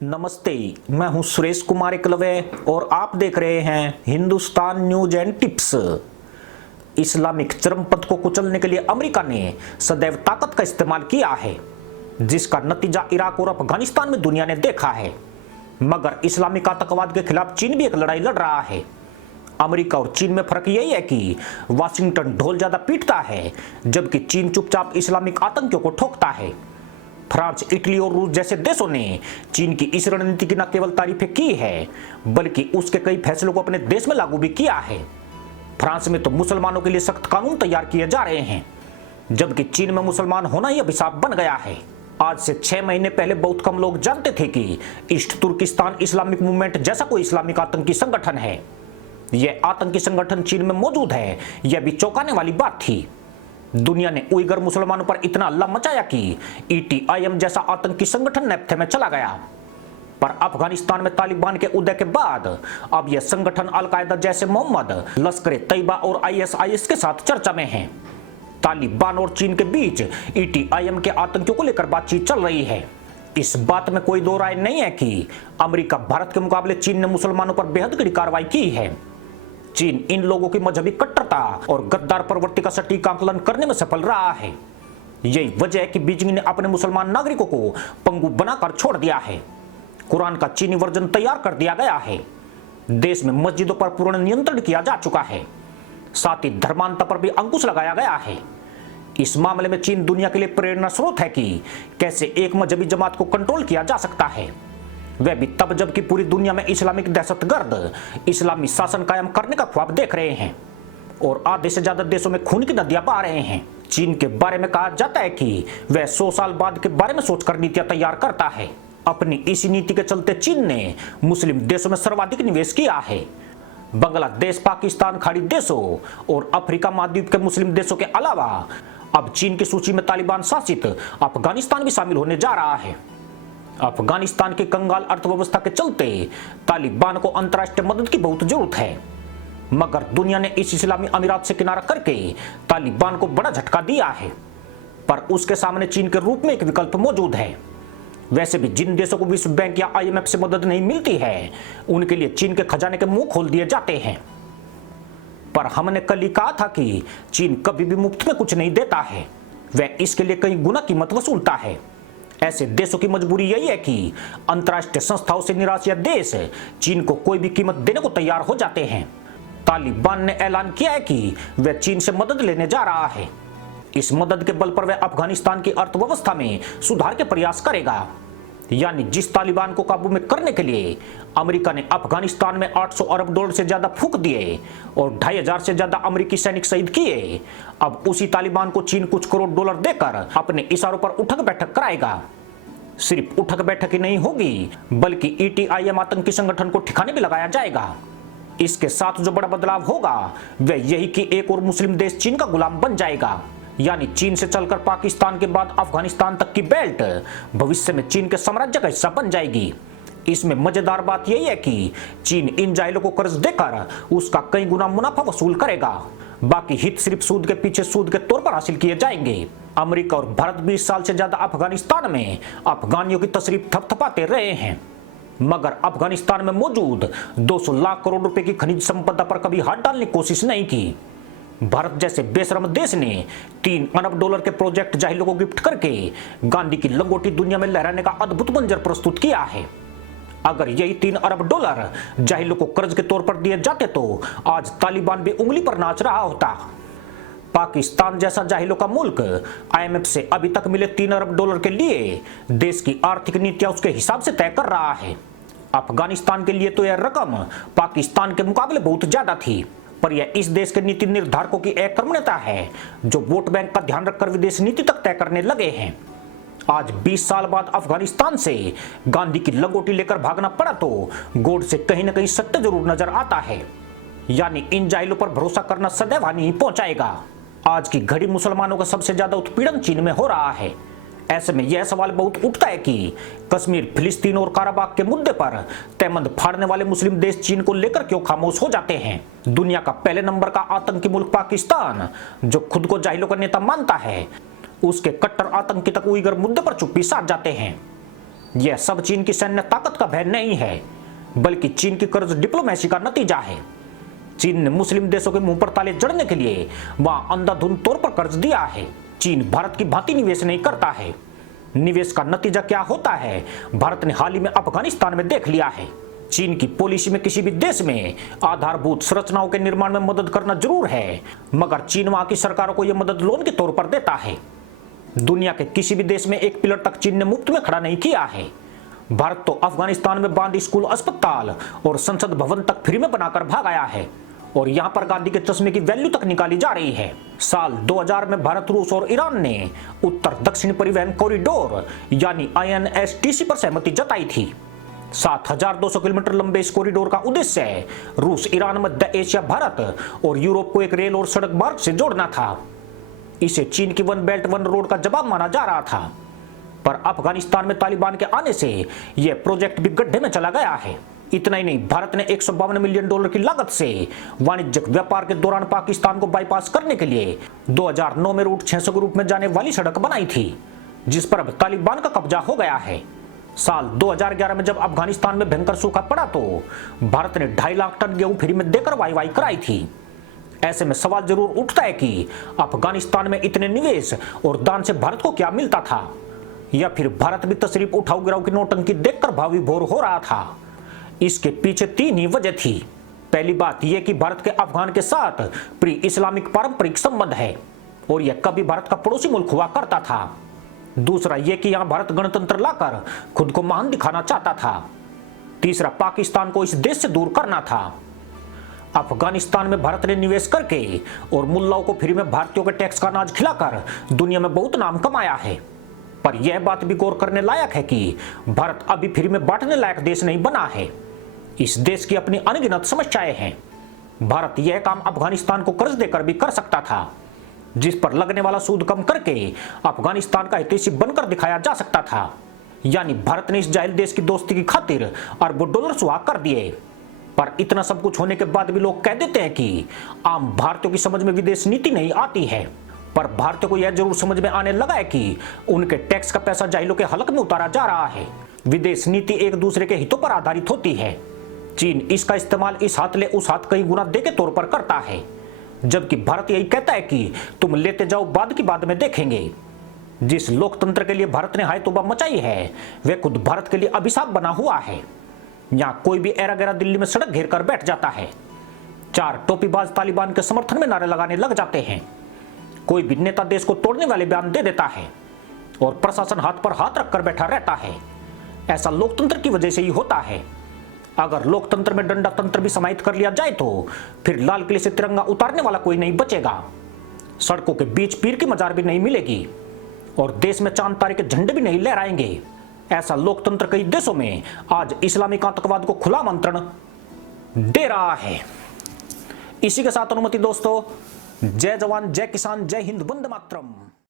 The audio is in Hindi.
नमस्ते, मैं हूं सुरेश कुमार एकलव्य और आप देख रहे हैं हिंदुस्तान न्यूज एंड टिप्स। इस्लामिक चरमपंथ को कुचलने के लिए अमेरिका ने सदैव ताकत का इस्तेमाल किया है, जिसका नतीजा इराक और अफगानिस्तान में दुनिया ने देखा है। मगर इस्लामिक आतंकवाद के खिलाफ चीन भी एक लड़ाई लड़ रहा है। अमेरिका और चीन में फर्क यही है कि वाशिंगटन ढोल ज्यादा पीटता है, जबकि चीन चुपचाप इस्लामिक आतंकियों को ठोकता है। फ्रांस, इटली और रूस जैसे देशों ने चीन की इस रणनीति की न केवल तारीफें की है, बल्कि उसके कई फैसलों को अपने देश में लागू भी किया है। फ्रांस में तो मुसलमानों के लिए सख्त कानून तैयार किए जा रहे हैं, जबकि चीन में मुसलमान होना ही अभिशाप बन गया है। आज से 6 महीने पहले बहुत कम लोग जानते थे कि ईस्ट तुर्किस्तान इस्लामिक मूवमेंट जैसा कोई इस्लामिक आतंकी संगठन है। यह आतंकी संगठन चीन में मौजूद है, यह भी चौंकाने वाली बात थी। दुनिया ने उइगर मुसलमानों पर इतना हल्ला मचाया कि ETIM जैसा आतंकी संगठन नेपथे में चला गया। पर अफगानिस्तान में तालिबान के उदय के बाद अब यह संगठन अल-कायदा जैसे मोहम्मद, लश्कर-ए-तैयबा और ISIS के साथ चर्चा में है। तालिबान और चीन के बीच ETIM के आतंकियों को लेकर बातचीत चल रही है। इस बात में कोई दो राय नहीं है कि अमेरिका भारत के मुकाबले चीन ने मुसलमानों पर बेहद कड़ी कार्रवाई की है। चीन इन लोगों की मजहबी कट्टरता और गद्दार प्रवृत्ति का सटीक आकलन करने में सफल रहा है। यही वजह है कि बीजिंग ने अपने मुसलमान नागरिकों को पंगु बनाकर छोड़ दिया है। कुरान का चीनी वर्जन तैयार कर दिया गया है। देश में मस्जिदों पर पूर्ण नियंत्रण किया जा चुका है। साथ ही धर्मांतर पर भी अंकुश लगाया गया है। इस मामले में चीन दुनिया के लिए प्रेरणा स्रोत है कि कैसे एक मजहबी जमात को कंट्रोल किया जा सकता है, वह भी तब जबकि पूरी दुनिया में इस्लामिक दहशतगर्द इस्लामी शासन कायम करने का ख्वाब देख रहे हैं और आधे से ज्यादा देशों में खून की नदियां बहा रहे हैं। चीन के बारे में कहा जाता है कि वह 100 साल बाद के बारे में सोचकर नीतियां तैयार करता है। अपनी इसी नीति के चलते चीन ने मुस्लिम देशों में सर्वाधिक निवेश किया है। बांग्लादेश, पाकिस्तान, खाड़ी देशों और अफ्रीका महाद्वीप के मुस्लिम देशों के अलावा अब चीन की सूची में तालिबान शासित अफगानिस्तान भी शामिल होने जा रहा है। अफगानिस्तान की कंगाल अर्थव्यवस्था के चलते तालिबान को अंतर्राष्ट्रीय मदद की बहुत जरूरत है, मगर दुनिया ने इस इस्लामी अमीरात से किनारा करके तालिबान को बड़ा झटका दिया है। पर उसके सामने चीन के रूप में एक विकल्प मौजूद है। वैसे भी जिन देशों को विश्व बैंक या IMF से मदद नहीं मिलती है, उनके लिए चीन के खजाने के मुंह खोल दिए जाते हैं। पर हमने कल ही कहा था कि चीन कभी भी मुफ्त में कुछ नहीं देता है, वह इसके लिए कई गुना कीमत वसूलता है। ऐसे देशों की मजबूरी यही है कि अंतर्राष्ट्रीय संस्थाओं से निराश यह देश चीन को कोई भी कीमत देने को तैयार हो जाते हैं। तालिबान ने ऐलान किया है कि वह चीन से मदद लेने जा रहा है। इस मदद के बल पर वह अफगानिस्तान की अर्थव्यवस्था में सुधार के प्रयास करेगा। यानी जिस तालिबान को काबू में करने के लिए अमेरिका ने अफगानिस्तान में $800 अरब से ज्यादा फूंक दिए और 2500 से ज्यादा अमेरिकी सैनिक शहीद किए, अब उसी तालिबान को चीन कुछ करोड़ डॉलर देकर अपने इशारों पर उठक बैठक कराएगा। सिर्फ उठक बैठक ही नहीं होगी, बल्कि ETIM आतंकी संगठन को ठिकाने भी लगाया जाएगा। इसके साथ जो बड़ा बदलाव होगा वह यही कि एक और मुस्लिम देश चीन का गुलाम बन जाएगा। यानी चीन से चलकर पाकिस्तान के बाद अफगानिस्तान तक की बेल्ट भविष्य में चीन के साम्राज्य का हिस्सा बन जाएगी। इसमें मजेदार बात यही है कि चीन इन जाहिलों को कर्ज देकर उसका कई गुना मुनाफा वसूल करेगा। बाकी हित सिर्फ सूद के पीछे सूद के तौर पर हासिल किए जाएंगे। अमेरिका और भारत 20 साल से ज्यादा अफगानिस्तान में अफगानियों की तशरीफ थपथपाते रहे हैं, मगर अफगानिस्तान में मौजूद 200 लाख करोड़ रुपए की खनिज संपदा पर कभी हाथ डालने की कोशिश नहीं की। भारत जैसे बेशरम देश ने $3 अरब के प्रोजेक्ट जाहिलों को गिफ्ट करके गांधी की लंगोटी दुनिया में लहराने का अद्भुत मंजर प्रस्तुत किया है। अगर यही $3 अरब जाहिलों को कर्ज के तौर पर दिए जाते तो आज तालिबान भी उंगली पर नाच रहा होता। पाकिस्तान जैसा जाहिलों का मुल्क IMF से अभी तक मिले $3 अरब के लिए देश की आर्थिक नीतियां उसके हिसाब से तय कर रहा है। अफगानिस्तान के लिए तो यह रकम पाकिस्तान के मुकाबले बहुत ज्यादा थी, पर यह इस देश के नीति निर्धारकों की अकर्मण्यता है जो वोट बैंक का ध्यान रखकर विदेश नीति तक तय करने लगे हैं। आज 20 साल बाद अफगानिस्तान से गांधी की लंगोटी लेकर भागना पड़ा तो गोड से कहीं न कहीं सत्य जरूर नजर आता है। यानी इन जाहिलों पर भरोसा करना सदैव हानि ही पहुंचाएगा। आज की घड़ी मुसलमानों का सबसे ज्यादा उत्पीड़न चीन में हो रहा है। ऐसे में यह सवाल बहुत उठता है कि कश्मीर, फिलिस्तीन और काराबाग के मुद्दे पर तहमंद फाड़ने वाले मुस्लिम देश चीन को लेकर क्यों खामोश हो जाते हैं। दुनिया का पहले नंबर का आतंकी मुल्क पाकिस्तान, जो खुद को जाहिलों का नेता मानता है, उसके कट्टर आतंकी तक उइगर मुद्दे पर चुप्पी साध जाते हैं। यह सब चीन की सैन्य ताकत का भय नहीं है, बल्कि चीन की कर्ज डिप्लोमेसी का नतीजा है। चीन ने मुस्लिम देशों के मुंह पर ताले जड़ने के लिए वहां अंधाधुंध तौर पर कर्ज दिया है। चीन भारत की भांति निवेश नहीं करता है। निवेश का नतीजा क्या होता है, भारत ने हाल ही में अफगानिस्तान में देख लिया है। चीन की पॉलिसी में किसी भी देश में आधारभूत संरचनाओं के निर्माण में मदद करना जरूर है, मगर चीन वहां की सरकारों को यह मदद लोन के तौर पर देता है। दुनिया के किसी भी देश में एक पिलर तक चीन ने मुफ्त में खड़ा नहीं किया है। भारत तो अफगानिस्तान में बांध, स्कूल, अस्पताल और संसद भवन तक फ्री में बनाकर भाग आया है और यहां पर गांधी के चश्मे की वैल्यू तक निकाली जा रही है। साल 2000 में भारत, रूस और ईरान ने उत्तर दक्षिण परिवहन कॉरिडोर यानी INSTC पर सहमति जताई थी। 7200 किलोमीटर लंबे इस कॉरिडोर का उद्देश्य रूस, ईरान, मध्य एशिया, भारत और यूरोप को एक रेल और सड़क मार्ग से जोड़ना था। इसे चीन की वन बेल्ट वन रोड का जवाब माना जा रहा था, पर अफगानिस्तान में तालिबान के आने से यह प्रोजेक्ट भी गड्ढे में चला गया है। इतना ही नहीं, भारत ने $152 मिलियन की लागत से वाणिज्यिक व्यापार के दौरान पाकिस्तान को बाईपास करने के लिए 2009 में रूट 600 के रूप में जाने वाली सड़क बनाई थी, जिस पर अब तालिबान का कब्जा हो गया है। साल 2011 में जब अफगानिस्तान में भयंकर सूखा पड़ा तो भारत ने 2.5 लाख टन गेहूं फ्री में देकर वाई कराई थी। ऐसे में सवाल जरूर उठता है कि अफगानिस्तान में इतने निवेश और दान से भारत को क्या मिलता था, या फिर भारत भी तशरीफ उठाऊ गिराऊ की नौटंकी देखकर भावी भोर हो रहा था। इसके पीछे 3 ही वजह थी। पहली बात यह कि भारत के अफगान के साथ प्री इस्लामिक पारंपरिक संबंध है और यह कभी भारत का पड़ोसी मुल्क हुआ करता था। दूसरा यह कि यहां भारत गणतंत्र लाकर खुद को महान दिखाना चाहता था। तीसरा, पाकिस्तान को इस देश से दूर करना था। अफगानिस्तान में भारत ने निवेश करके और मुल्लाओं को फ्री में भारतीयों के टैक्स का अनाज खिलाकर दुनिया में बहुत नाम कमाया है, पर यह बात भी गौर करने लायक है कि भारत अभी फ्री में बांटने लायक देश नहीं बना है। इस देश की अपनी अनगिनत समस्याएं हैं। भारत यह काम अफगानिस्तान को कर्ज देकर भी कर सकता था, जिस पर लगने वाला सूद कम करके अफगानिस्तान का हितैषी बनकर दिखाया जा सकता था। यानी भारत ने इस जाहिल देश की दोस्ती की खातिर अरबों डॉलर सुहाग कर दिए। पर इतना सब कुछ होने के बाद भी लोग कह देते हैं कि आम भारतीयों की समझ में विदेश नीति नहीं आती है। पर भारतीयों को यह जरूर समझ में आने लगा है कि उनके टैक्स का पैसा जाहिलों के हलक में उतारा जा रहा है। विदेश नीति एक दूसरे के हितों पर आधारित होती है। चीन इसका इस्तेमाल इस हाथ ले उस हाथ कई गुना दे के तौर पर करता है, जबकि भारत यही कहता है कि तुम लेते जाओ, बाद की बाद में देखेंगे। जिस लोकतंत्र के लिए भारत ने हाय तौबा मचाई है, वह खुद भारत के लिए अभिशाप बना हुआ है। यहाँ कोई भी एरा गैरा दिल्ली में सड़क घेर कर बैठ जाता है। 4 टोपीबाज तालिबान के समर्थन में नारे लगाने लग जाते हैं। कोई भी नेता देश को तोड़ने वाले बयान दे देता है और प्रशासन हाथ पर हाथ रखकर बैठा रहता है। ऐसा लोकतंत्र की वजह से ही होता है। अगर लोकतंत्र में डंडा तंत्र भी समाहित कर लिया जाए तो फिर लाल किले से तिरंगा उतारने वाला कोई नहीं बचेगा। सड़कों के बीच पीर की मजार भी नहीं मिलेगी और देश में चांद तारे के झंडे भी नहीं लहराएंगे। ऐसा लोकतंत्र कई देशों में आज इस्लामिक आतंकवाद को खुला आमंत्रण दे रहा है। इसी के साथ अनुमति दोस्तों, जय जवान, जय किसान, जय हिंद, वंदे मातरम।